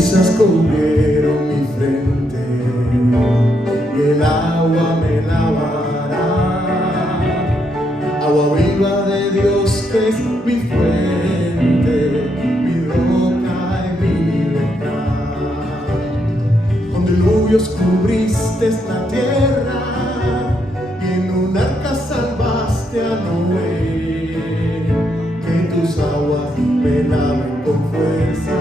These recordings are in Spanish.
cenizas cubrieron mi frente y el agua me lavará. Agua viva de Dios que es mi fuente, mi roca y mi libertad. Con diluvios cubriste la tierra y en un arca salvaste a Noé. Que tus aguas me laven con fuerza,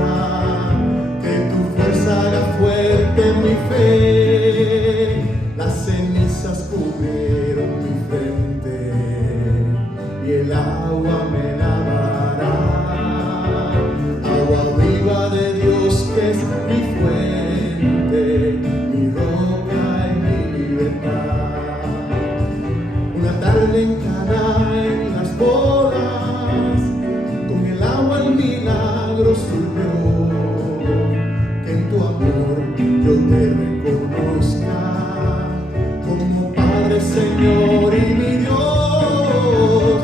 que tu fuerza haga fuerte mi fe. Las cenizas cubrieron mi frente y el agua me lavará. Agua viva de Dios que es mi fuente, mi roca y mi libertad. Una tarde en Caná en las bodas, con el agua el milagro surgió. Que en tu amor yo te reconozca como Padre, Señor y mi Dios.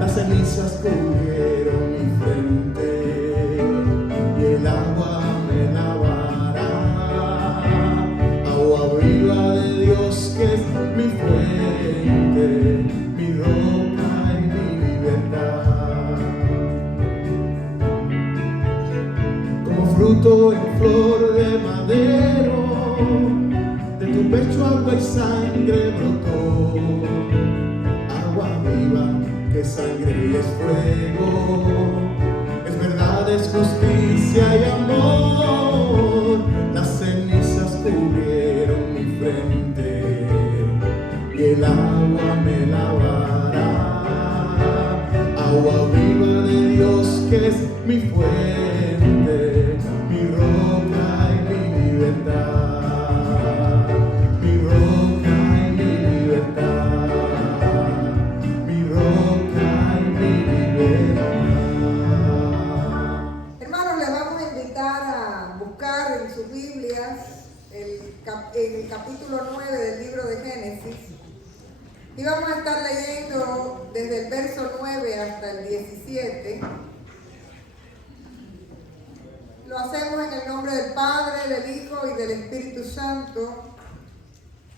Las cenizas cubrieron mi frente y el agua me lavará. Agua viva de Dios que es mi fuente, mi roca y mi libertad. Como fruto en flor de madero, de tu pecho agua y sangre brotó. Agua viva que sangre y es fuego, es verdad, es justicia y amor. Las cenizas cubrieron mi frente y el agua me lavará. Agua viva de Dios que es mi fuente, mi roca y mi libertad. Mi roca y mi libertad. Mi roca y mi libertad. Hermanos, les vamos a invitar a buscar en sus Biblias el capítulo 9 del libro de Génesis. Y vamos a estar leyendo desde el verso 9 hasta el 17. Lo hacemos en el nombre del Padre, del Hijo y del Espíritu Santo.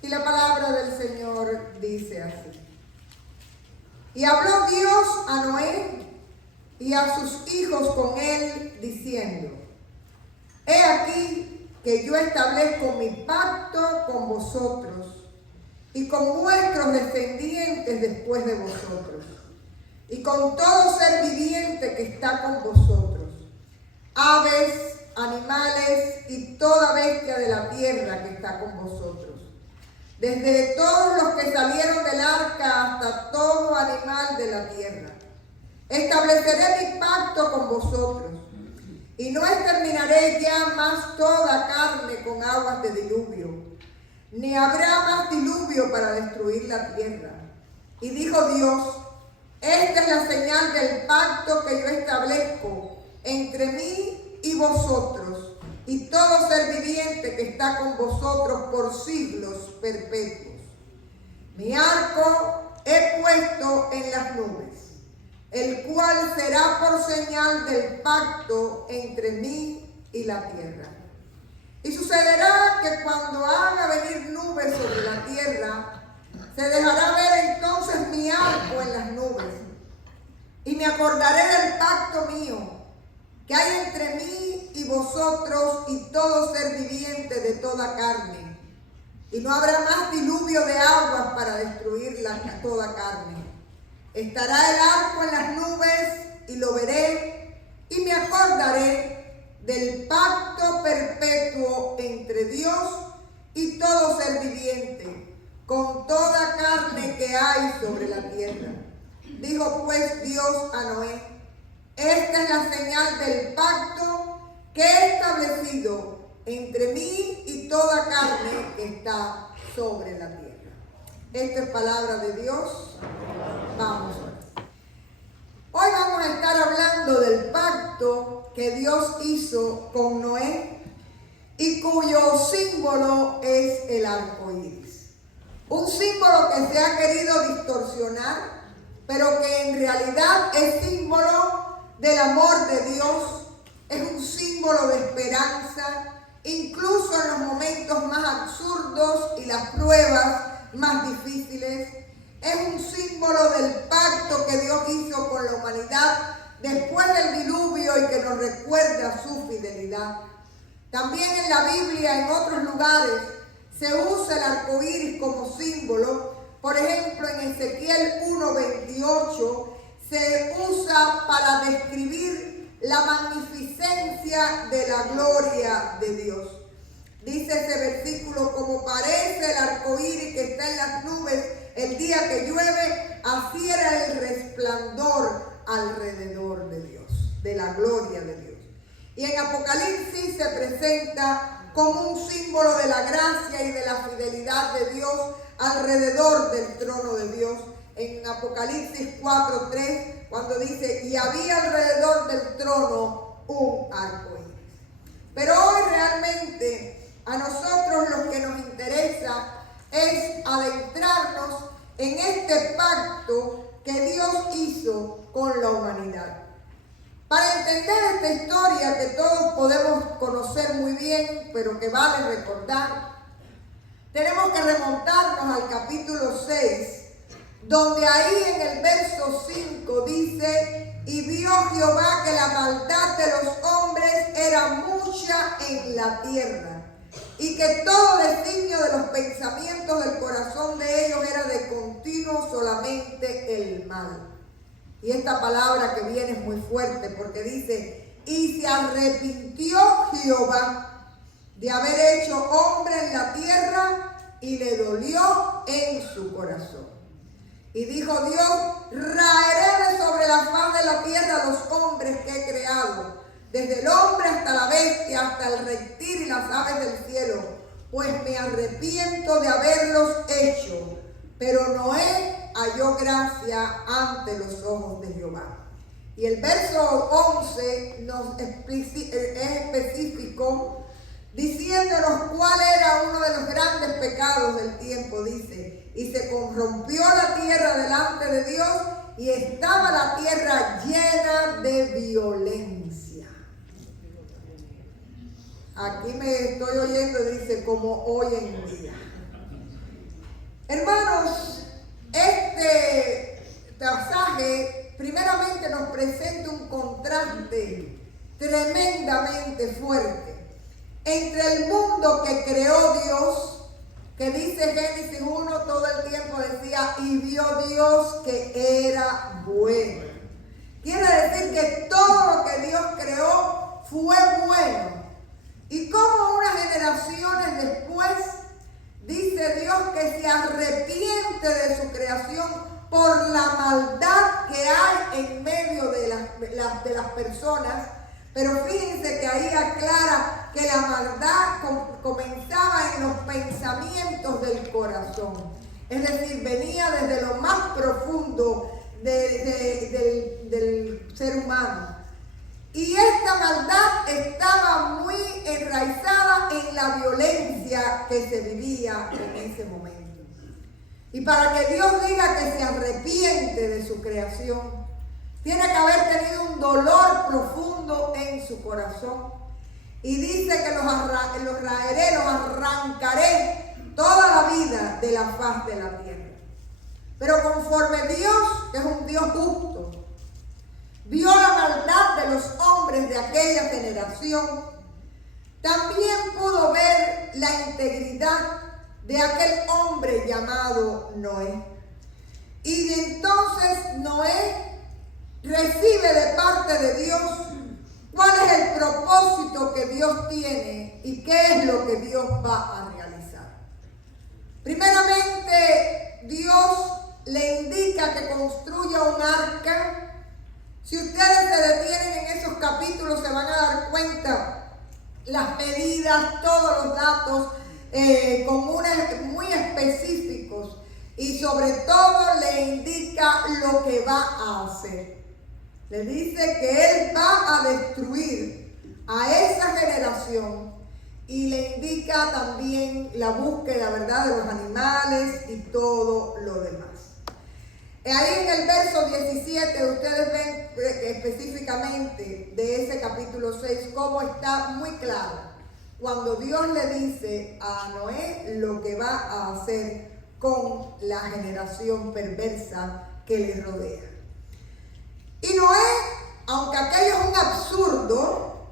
Y la palabra del Señor dice así. Y habló Dios a Noé y a sus hijos con él, diciendo: He aquí que yo establezco mi pacto con vosotros y con vuestros descendientes después de vosotros, y con todo ser viviente que está con vosotros, aves, animales y toda bestia de la tierra que está con vosotros, desde todos los que salieron del arca hasta todo animal de la tierra. Estableceré mi pacto con vosotros, y no exterminaré ya más toda carne con aguas de diluvio, ni habrá más diluvio para destruir la tierra. Y dijo Dios: Esta es la señal del pacto que yo establezco entre mí y vosotros, y todo ser viviente que está con vosotros por siglos perpetuos. Mi arco he puesto en las nubes, el cual será por señal del pacto entre mí y la tierra. Y sucederá que cuando haga venir nubes sobre la tierra, se dejará ver entonces mi arco en las nubes. Y me acordaré del pacto mío, que hay entre mí y vosotros y todo ser viviente de toda carne. Y no habrá más diluvio de aguas para destruir toda carne. Estará el arco en las nubes y lo veré, y me acordaré del pacto perpetuo entre Dios y todo ser viviente, con toda carne que hay sobre la tierra. Dijo pues Dios a Noé: Esta es la señal del pacto que he establecido entre mí y toda carne que está sobre la tierra. Esta es palabra de Dios. Vamos a ver. Hoy vamos a estar hablando del pacto que Dios hizo con Noé y cuyo símbolo es el arco iris. Un símbolo que se ha querido distorsionar, pero que en realidad es símbolo del amor de Dios es un símbolo de esperanza, incluso en los momentos más absurdos y las pruebas más difíciles. Es un símbolo del pacto que Dios hizo con la humanidad después del diluvio y que nos recuerda su fidelidad. También en la Biblia, en otros lugares, se usa el arco iris como símbolo. Por ejemplo, en Ezequiel 1:28 se usa para describir la magnificencia de la gloria de Dios. Dice ese versículo: como parece el arco iris que está en las nubes el día que llueve, así era el resplandor alrededor de Dios, de la gloria de Dios. Y en Apocalipsis se presenta como un símbolo de la gracia y de la fidelidad de Dios alrededor del trono de Dios. En Apocalipsis 4:3, cuando dice: y había alrededor del trono un arco iris. Pero hoy realmente a nosotros lo que nos interesa es adentrarnos en este pacto que Dios hizo con la humanidad. Para entender esta historia que todos podemos conocer muy bien, pero que vale recordar, tenemos que remontarnos al capítulo 6, donde ahí en el verso 5 dice: y vio Jehová que la maldad de los hombres era mucha en la tierra, y que todo designio de los pensamientos del corazón de ellos era de continuo solamente el mal. Y esta palabra que viene es muy fuerte, porque dice: y se arrepintió Jehová de haber hecho hombre en la tierra, y le dolió en su corazón. Y dijo Dios: raeré de sobre la faz de la tierra a los hombres que he creado, desde el hombre hasta la bestia, hasta el reptil y las aves del cielo, pues me arrepiento de haberlos hecho. Pero Noé halló gracia ante los ojos de Jehová. Y el verso 11 es específico, diciéndonos cuál era uno de los grandes pecados del tiempo. Dice: y se corrompió la tierra delante de Dios, y estaba la tierra llena de violencia. Aquí me estoy oyendo, dice, como hoy en día. Hermanos, este pasaje primeramente nos presenta un contraste tremendamente fuerte entre el mundo que creó Dios, que dice Génesis 1, todo el tiempo decía: y vio Dios que era bueno. Quiere decir que todo lo que Dios creó fue bueno. Y como unas generaciones después, dice Dios que se arrepiente de su creación por la maldad que hay en medio de las personas. Pero fíjense que ahí aclara que la maldad comenzaba en los pensamientos del corazón. Es decir, venía desde lo más profundo del ser humano. Y esta maldad estaba muy enraizada en la violencia que se vivía en ese momento. Y para que Dios diga que se arrepiente de su creación, tiene que haber tenido un dolor profundo en su corazón. Y dice que los raeré, los arrancaré toda la vida de la faz de la tierra. Pero conforme Dios, que es un Dios justo, vio la maldad de los hombres de aquella generación, también pudo ver la integridad de aquel hombre llamado Noé. Y entonces Noé recibe de parte de Dios cuál es el propósito que Dios tiene y qué es lo que Dios va a realizar. Primeramente, Dios le indica que construya un arca. Si ustedes se detienen en esos capítulos, se van a dar cuenta las medidas, todos los datos, muy específicos, y sobre todo le indica lo que va a hacer. Le dice que Él va a destruir a esa generación, y le indica también la búsqueda, ¿verdad?, de los animales y todo lo demás. Ahí en el verso 17 ustedes ven específicamente de ese capítulo 6 cómo está muy claro cuando Dios le dice a Noé lo que va a hacer con la generación perversa que le rodea. Y Noé, aunque aquello es un absurdo,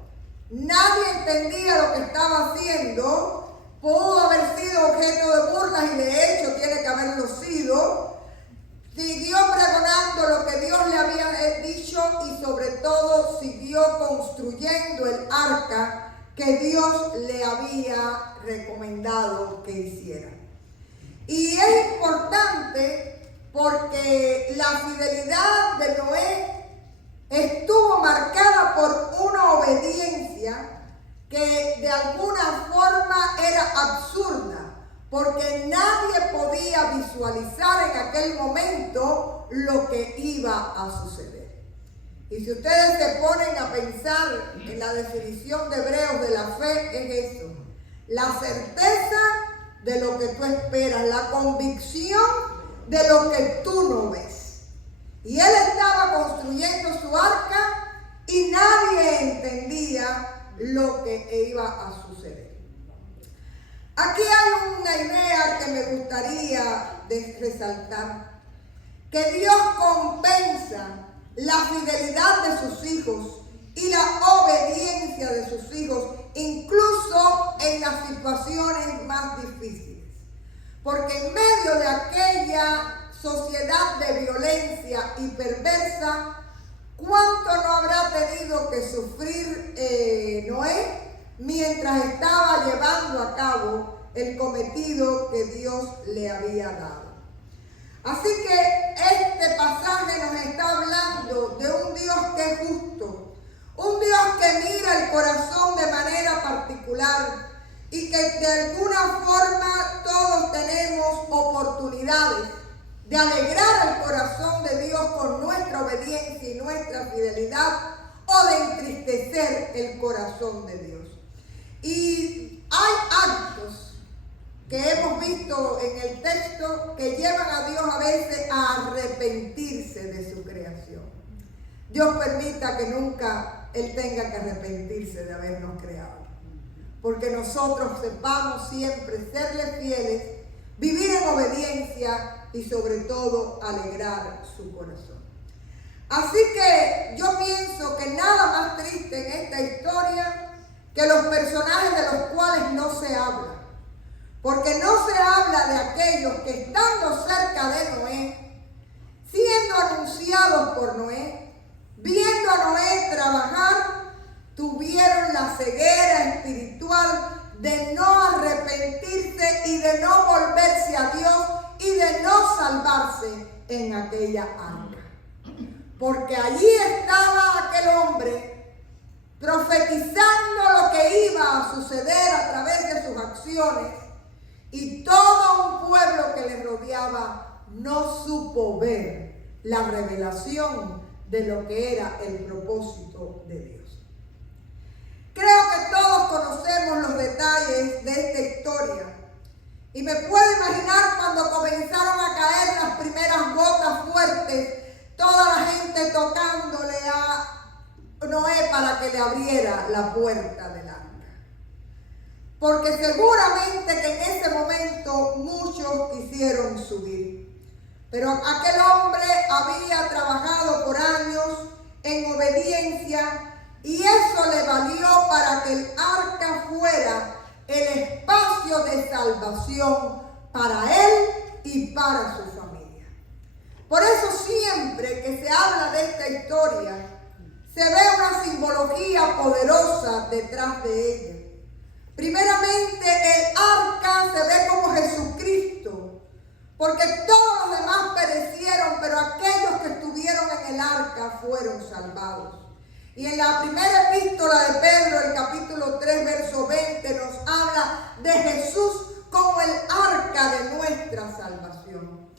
nadie entendía lo que estaba haciendo, pudo haber sido objeto de burlas y de hecho tiene que haberlo sido. Siguió pregonando lo que Dios le había dicho y sobre todo siguió construyendo el arca que Dios le había recomendado que hiciera. Y es importante porque la fidelidad de Noé estuvo marcada por una obediencia que de alguna forma era absurda, porque nadie podía visualizar en aquel momento lo que iba a suceder. Y si ustedes se ponen a pensar en la definición de Hebreos de la fe, es eso: la certeza de lo que tú esperas, la convicción de lo que tú no ves. Y él estaba construyendo su arca y nadie entendía lo que iba a suceder. Aquí hay una idea que me gustaría resaltar, que Dios compensa la fidelidad de sus hijos y la obediencia de sus hijos, incluso en las situaciones más difíciles. Porque en medio de aquella sociedad de violencia y perversa, ¿cuánto no habrá tenido que sufrir Noé mientras estaba llevando a cabo el cometido que Dios le había dado? Así que este pasaje nos está hablando de un Dios que es justo, un Dios que mira el corazón de manera particular y que de alguna forma todos tenemos oportunidades de alegrar el corazón de Dios con nuestra obediencia y nuestra fidelidad, o de entristecer el corazón de Dios. Y hay actos que hemos visto en el texto que llevan a Dios a veces a arrepentirse de su creación. Dios permita que nunca Él tenga que arrepentirse de habernos creado, porque nosotros sepamos siempre serle fieles, vivir en obediencia y sobre todo alegrar su corazón. Así que yo pienso que nada más triste en esta historia que los personajes de los cuales no se habla. Porque no se habla de aquellos que estando cerca de Noé, siendo anunciados por Noé, viendo a Noé trabajar, tuvieron la ceguera espiritual de no arrepentirse y de no volverse a Dios y de no salvarse en aquella arca. Porque allí estaba aquel hombre profetizando lo que iba a suceder a través de sus acciones, y todo un pueblo que le rodeaba no supo ver la revelación de lo que era el propósito de Dios. Creo que todos conocemos los detalles de esta historia. Y me puedo imaginar cuando comenzaron a caer las primeras gotas fuertes, toda la gente tocándole a Noé para que le abriera la puerta del arca. Porque seguramente que en ese momento muchos quisieron subir. Pero aquel hombre había trabajado por años en obediencia y eso le valió para que el arca fuera el espacio de salvación para él y para su familia. Por eso siempre que se habla de esta historia, se ve una simbología poderosa detrás de ella. Primeramente, el arca se ve como Jesucristo, porque todos los demás perecieron, pero aquellos que estuvieron en el arca fueron salvados. Y en la primera epístola de Pedro, el capítulo 3, verso 20, nos habla de Jesús como el arca de nuestra salvación.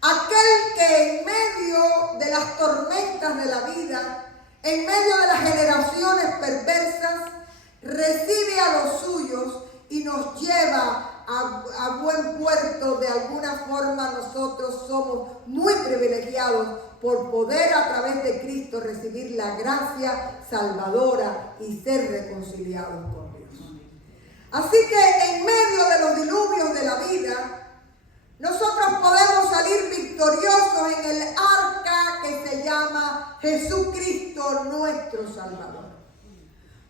Aquel que en medio de las tormentas de la vida, en medio de las generaciones perversas, recibe a los suyos y nos lleva a buen puerto. De alguna forma nosotros somos muy privilegiados por poder a través de Cristo recibir la gracia salvadora y ser reconciliados con Dios. Así que en medio de los diluvios de la vida, nosotros podemos salir victoriosos en el arca que se llama Jesucristo nuestro Salvador.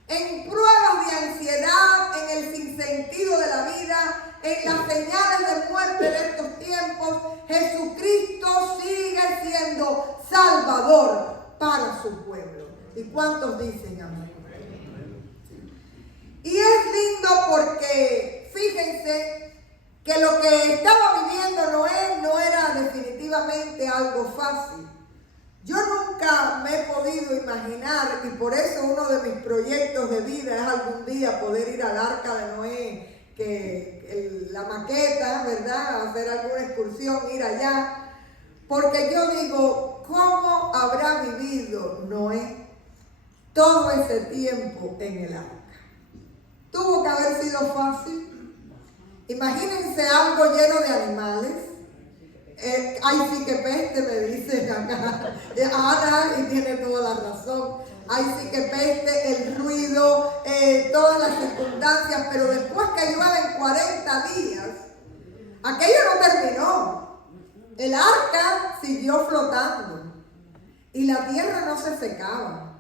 En pruebas de ansiedad, en el sinsentido de la vida, en las señales de muerte de estos tiempos, Jesucristo sigue siendo Salvador para su pueblo. ¿Y cuántos dicen amén? Y es lindo porque, fíjense, que lo que estaba viviendo Noé no era definitivamente algo fácil. Yo nunca me he podido imaginar, y por eso uno de mis proyectos de vida es algún día poder ir al arca de Noé, la maqueta, ¿verdad? Hacer alguna excursión, ir allá. Porque yo digo, ¿cómo habrá vivido Noé todo ese tiempo en el arca? Tuvo que haber sido fácil. Imagínense algo lleno de animales. Ay, sí que peste, me dicen acá Ana, y tiene toda la razón. Ay, sí que peste, el ruido, todas las circunstancias, pero después que llueven 40 días, aquello no terminó. El arca siguió flotando y la tierra no se secaba.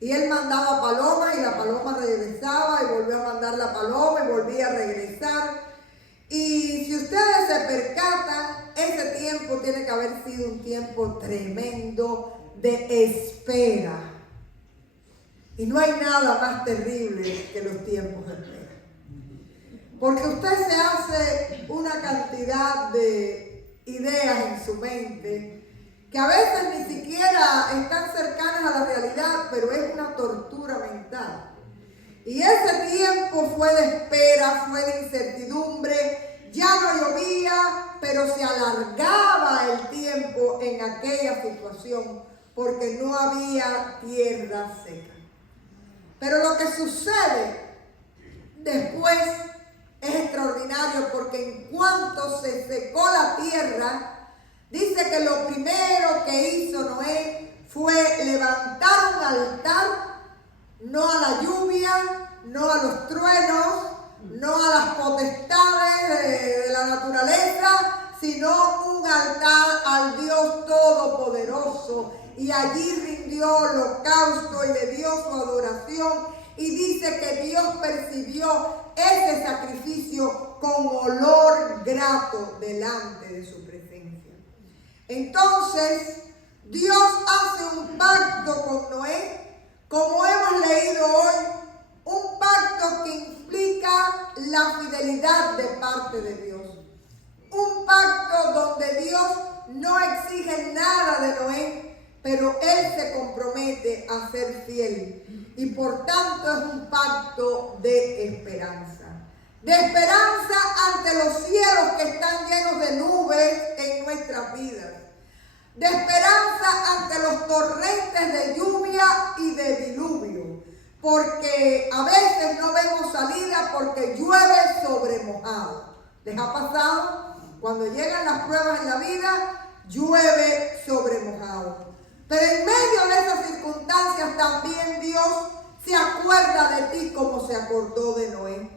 Y él mandaba palomas y la paloma regresaba y volvió a mandar la paloma y volvía a regresar. Y si ustedes se percatan, ese tiempo tiene que haber sido un tiempo tremendo de espera. Y no hay nada más terrible que los tiempos de espera. Porque usted se hace una cantidad de ideas en su mente que a veces ni siquiera están cercanas a la realidad, pero es una tortura mental. Y ese tiempo fue de espera, fue de incertidumbre, ya no llovía, pero se alargaba el tiempo en aquella situación porque no había tierra seca. Pero lo que sucede después es extraordinario porque en cuanto se secó la tierra, dice que lo primero que hizo Noé fue levantar un altar, no a la lluvia, no a los truenos, no a las potestades de la naturaleza, sino un altar al Dios Todopoderoso. Y allí rindió holocausto y le dio su adoración. Y dice que Dios percibió ese sacrificio con olor grato delante de su presencia. Entonces, Dios hace un pacto con Noé, como hemos leído hoy, un pacto que implica la fidelidad de parte de Dios. Un pacto donde Dios no exige nada de Noé, pero Él se compromete a ser fiel. Y por tanto es un pacto de esperanza. De esperanza ante los cielos que están llenos de nubes en nuestras vidas. De esperanza ante los torrentes de lluvia y de diluvio. Porque a veces no vemos salida porque llueve sobre mojado. ¿Les ha pasado? Cuando llegan las pruebas en la vida, llueve sobre mojado. Pero en medio de esas circunstancias también Dios se acuerda de ti como se acordó de Noé.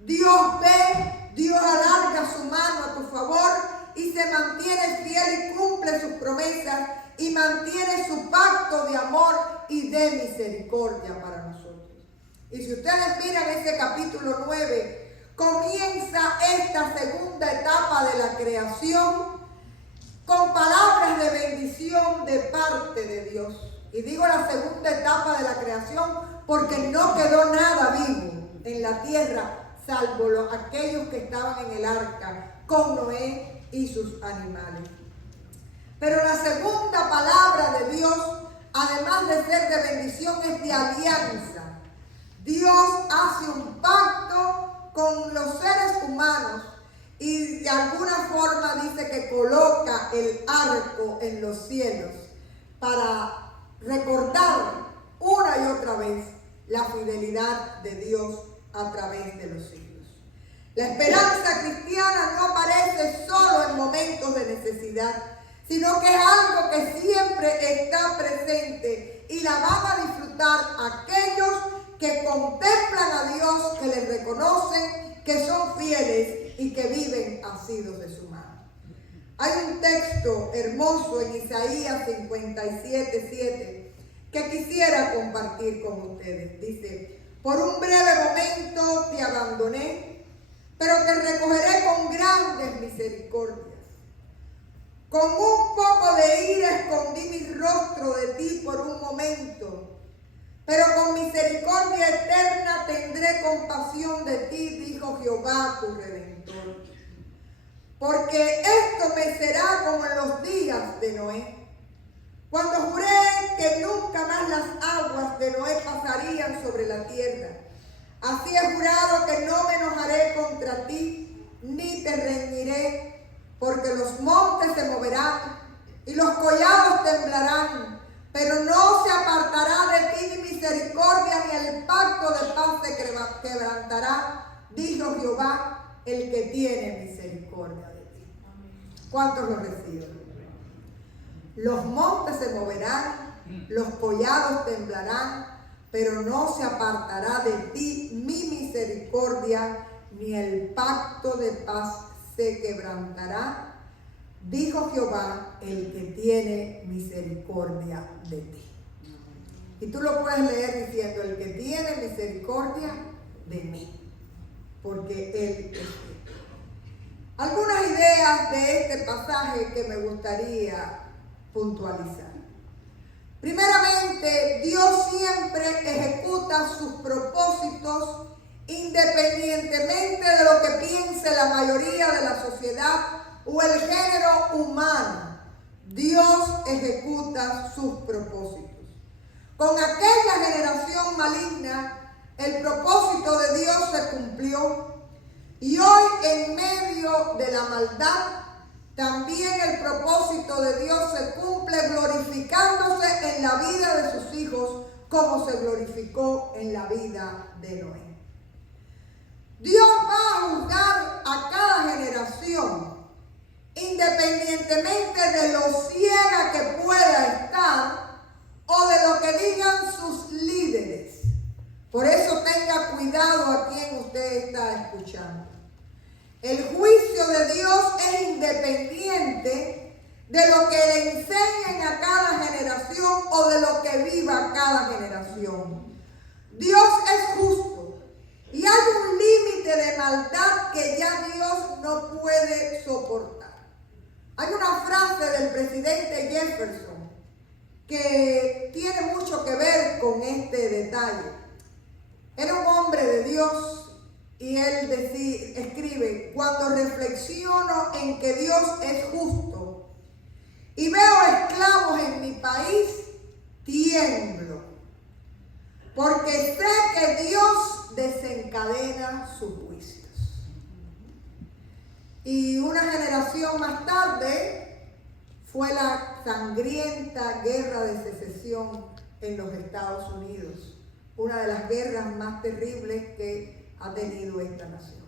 Dios ve, Dios alarga su mano a tu favor y se mantiene fiel y cumple sus promesas y mantiene su pacto de amor y de misericordia para nosotros. Y si ustedes miran ese capítulo 9, comienza esta segunda etapa de la creación con palabras de bendición de parte de Dios. Y digo la segunda etapa de la creación porque no quedó nada vivo en la tierra salvo aquellos que estaban en el arca con Noé y sus animales. Pero la segunda palabra de Dios, además de ser de bendición, es de alianza. Dios hace un pacto con los seres humanos y de alguna forma dice que coloca el arco en los cielos para recordar una y otra vez la fidelidad de Dios a través de los siglos. La esperanza cristiana no aparece solo en momentos de necesidad, sino que es algo que siempre está presente y la van a disfrutar aquellos que contemplan a Dios, que le reconocen, que son fieles y que viven asidos de su mano. Hay un texto hermoso en Isaías 57:7 que quisiera compartir con ustedes. Dice: por un breve momento te abandoné, pero te recogeré con grandes misericordias. Con un poco de ira escondí mi rostro de ti por un momento, pero con misericordia eterna tendré compasión de ti, dijo Jehová tu Redentor. Porque esto me será como en los días de Noé, cuando juré que nunca más las aguas de Noé pasarían sobre la tierra. Así he jurado que no me enojaré contra ti, ni te reñiré, porque los montes se moverán y los collados temblarán, pero no se apartará de ti mi misericordia, ni el pacto de paz se quebrantará, dijo Jehová, el que tiene misericordia de ti. ¿Cuántos lo reciben? Los montes se moverán, los collados temblarán, pero no se apartará de ti mi misericordia, ni el pacto de paz se quebrantará, dijo Jehová, el que tiene misericordia de ti. Y tú lo puedes leer diciendo: el que tiene misericordia de mí, porque Él es fiel. Algunas ideas de este pasaje que me gustaría puntualizar. Primeramente, Dios siempre ejecuta sus propósitos independientemente de lo que piense la mayoría de la sociedad o el género humano. Dios ejecuta sus propósitos. Con aquella generación maligna, el propósito de Dios se cumplió. Y hoy, en medio de la maldad, también el propósito de Dios se cumple, glorificándose en la vida de sus hijos, como se glorificó en la vida de Noé. Dios va a juzgar a cada generación, independientemente de lo ciega que pueda estar o de lo que digan sus líderes. Por eso tenga cuidado a quien usted está escuchando. El juicio de Dios es independiente de lo que le enseñen a cada generación o de lo que viva cada generación. Dios es justo y hay un límite de maldad que ya Dios no puede soportar. Hay una frase del presidente Jefferson que tiene mucho que ver con este detalle. Era un hombre de Dios. Y él escribe: cuando reflexiono en que Dios es justo y veo esclavos en mi país, tiemblo, porque sé que Dios desencadena sus juicios. Y una generación más tarde fue la sangrienta guerra de secesión en los Estados Unidos, una de las guerras más terribles que ha tenido esta nación.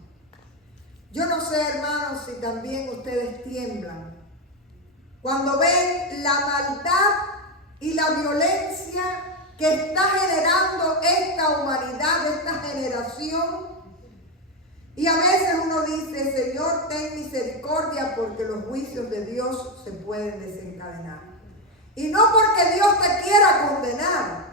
Yo no sé, hermanos, si también ustedes tiemblan cuando ven la maldad y la violencia que está generando esta humanidad, esta generación. Y a veces uno dice: Señor, ten misericordia, porque los juicios de Dios se pueden desencadenar. Y no porque Dios te quiera condenar,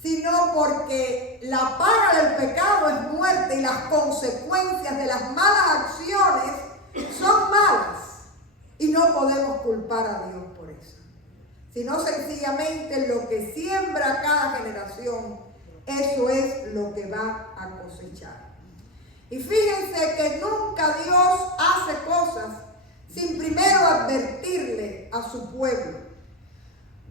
sino porque la paga del pecado es muerte y las consecuencias de las malas acciones son malas. Y no podemos culpar a Dios por eso, sino sencillamente lo que siembra cada generación, eso es lo que va a cosechar. Y fíjense que nunca Dios hace cosas sin primero advertirle a su pueblo.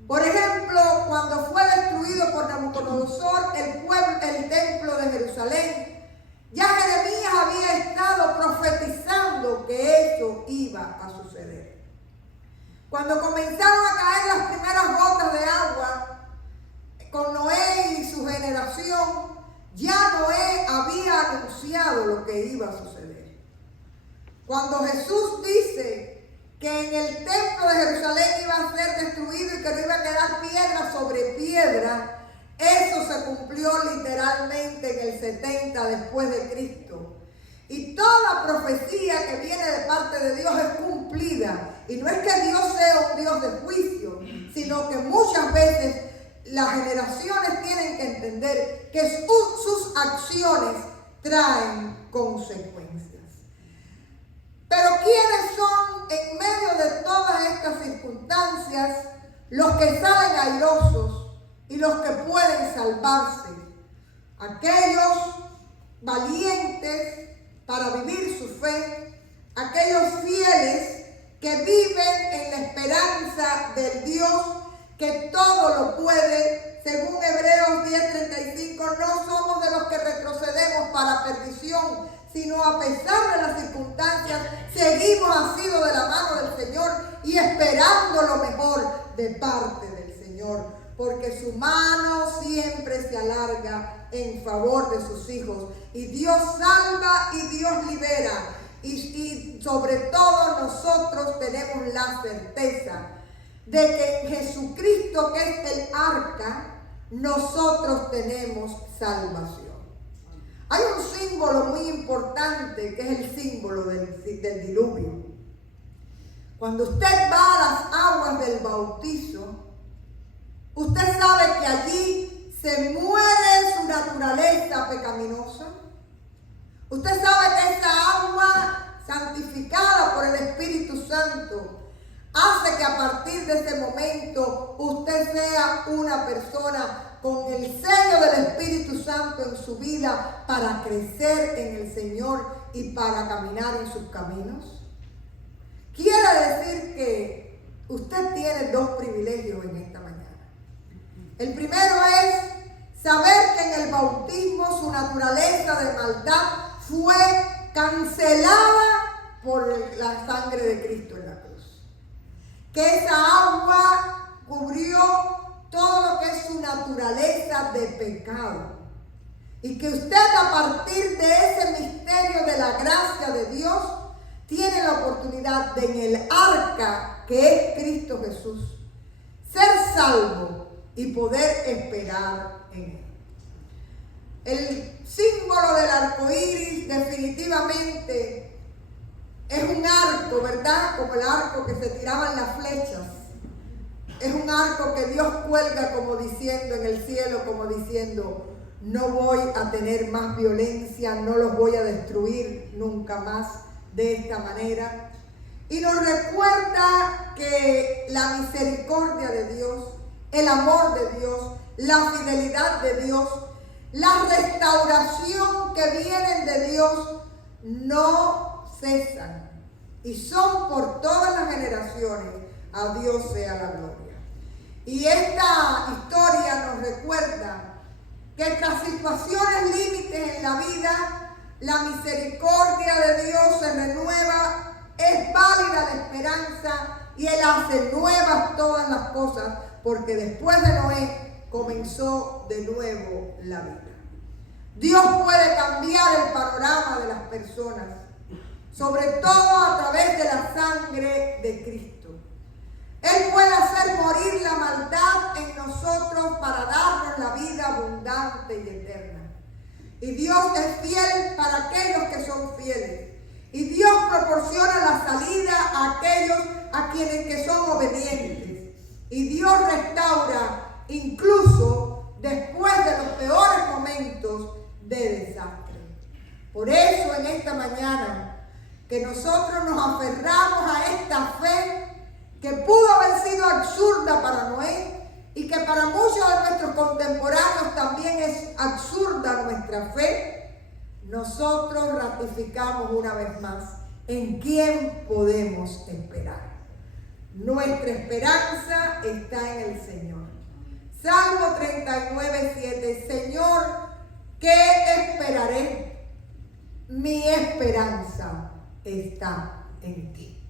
Por ejemplo, cuando fue destruido por Nabucodonosor el templo de Jerusalén, ya Jeremías había estado profetizando que eso iba a suceder. Cuando comenzaron a caer las primeras gotas de agua con Noé y su generación, ya Noé había anunciado lo que iba a suceder. Cuando Jesús dice que en el templo de Jerusalén iba a ser destruido y que no iba a quedar piedra sobre piedra, eso se cumplió literalmente en el 70 después de Cristo. Y toda profecía que viene de parte de Dios es cumplida. Y no es que Dios sea un Dios de juicio, sino que muchas veces las generaciones tienen que entender que sus acciones traen consecuencias. Pero ¿quiénes son en medio de todas estas circunstancias los que salen airosos y los que pueden salvarse? Aquellos valientes para vivir su fe, aquellos fieles que viven en la esperanza del Dios que todo lo puede. Según Hebreos 10:35, no somos de los que retrocedemos para perdición, sino a pesar de las circunstancias, seguimos asidos de la mano del Señor y esperando lo mejor de parte del Señor, porque su mano siempre se alarga en favor de sus hijos. Y Dios salva y Dios libera. Y sobre todo nosotros tenemos la certeza de que en Jesucristo, que es el arca, nosotros tenemos salvación. Hay un símbolo muy importante que es el símbolo del diluvio. Cuando usted va a las aguas del bautizo, usted sabe que allí se muere su naturaleza pecaminosa. Usted sabe que esa agua santificada por el Espíritu Santo hace que a partir de ese momento usted sea una persona con el sello del Espíritu Santo en su vida para crecer en el Señor y para caminar en sus caminos. Quiere decir que usted tiene dos privilegios en esta mañana. El primero es saber que en el bautismo su naturaleza de maldad fue cancelada por la sangre de Cristo en la cruz. Que esa agua cubrió todo lo que es su naturaleza de pecado. Y que usted a partir de ese misterio de la gracia de Dios tiene la oportunidad de en el arca que es Cristo Jesús ser salvo y poder esperar en él. El símbolo del arco iris definitivamente es un arco, ¿verdad? Como el arco que se tiraban las flechas. Es un arco que Dios cuelga como diciendo en el cielo, como diciendo, no voy a tener más violencia, no los voy a destruir nunca más de esta manera. Y nos recuerda que la misericordia de Dios, el amor de Dios, la fidelidad de Dios, la restauración que vienen de Dios no cesan y son por todas las generaciones. A Dios sea la gloria. Y esta historia nos recuerda que tras situaciones límites en la vida, la misericordia de Dios se renueva, es válida la esperanza y Él hace nuevas todas las cosas, porque después de Noé comenzó de nuevo la vida. Dios puede cambiar el panorama de las personas, sobre todo a través de la sangre de Cristo. Él puede hacer morir la maldad en nosotros para darnos la vida abundante y eterna. Y Dios es fiel para aquellos que son fieles. Y Dios proporciona la salida a aquellos a quienes que son obedientes. Y Dios restaura incluso después de los peores momentos de desastre. Por eso en esta mañana que nosotros nos aferramos a esta fe que pudo haber sido absurda para Noé y que para muchos de nuestros contemporáneos también es absurda nuestra fe, nosotros ratificamos una vez más en quién podemos esperar. Nuestra esperanza está en el Señor. Salmo 39:7, Señor, ¿qué esperaré? Mi esperanza está en ti.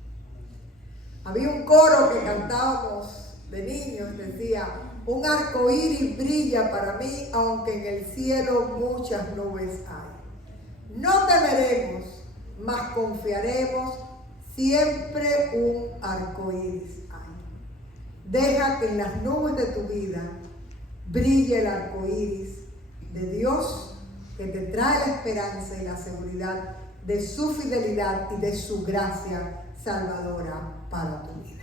Había un coro que cantábamos de niños, decía, un arco iris brilla para mí, aunque en el cielo muchas nubes hay. No temeremos, mas confiaremos, siempre un arco iris hay. Deja que en las nubes de tu vida brille el arco iris de Dios, que te trae la esperanza y la seguridad de su fidelidad y de su gracia salvadora para tu vida.